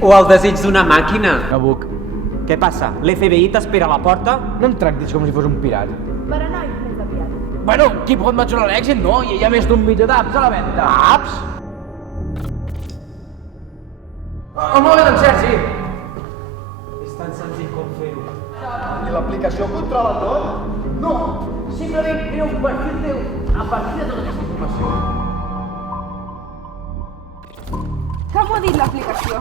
O el desig d'una màquina. Nabuc, què passa? L'FBI t'espera a la porta? No em tractis com si fos un pirat. Paranoic, més aviat. Bueno, qui pot mesurar l'èxit, no? Hi ha més d'un milió d'apps a la venda. Apps? Un moment, en Sergi. És tan senzill com fer-ho. I l'aplicació controla tot? No, simplement crea un perfil teu a partir de tota aquesta informació. Què m'ho ha dit l'aplicació?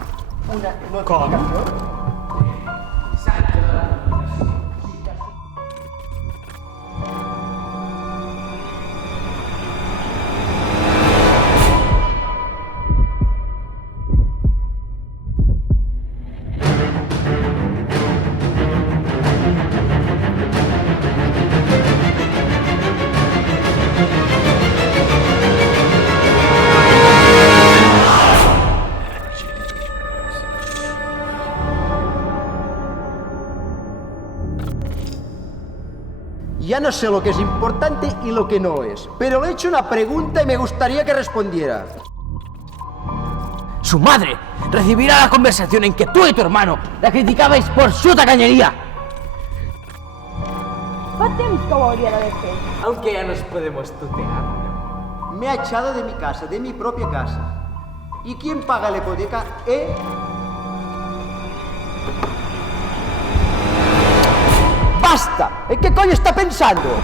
Una notificació? Ya no sé lo que es importante y lo que no es, pero le he hecho una pregunta y me gustaría que respondiera. Su madre recibirá la conversación en que tú y tu hermano la criticabais por su tacañería. Fa temps que ho hauria d'haver fet. Aunque ya nos podemos tutear. Me ha echado de mi casa, de mi propia casa. ¿Y quién paga la hipoteca? ¡Basta! ¿En qué coño está pensando?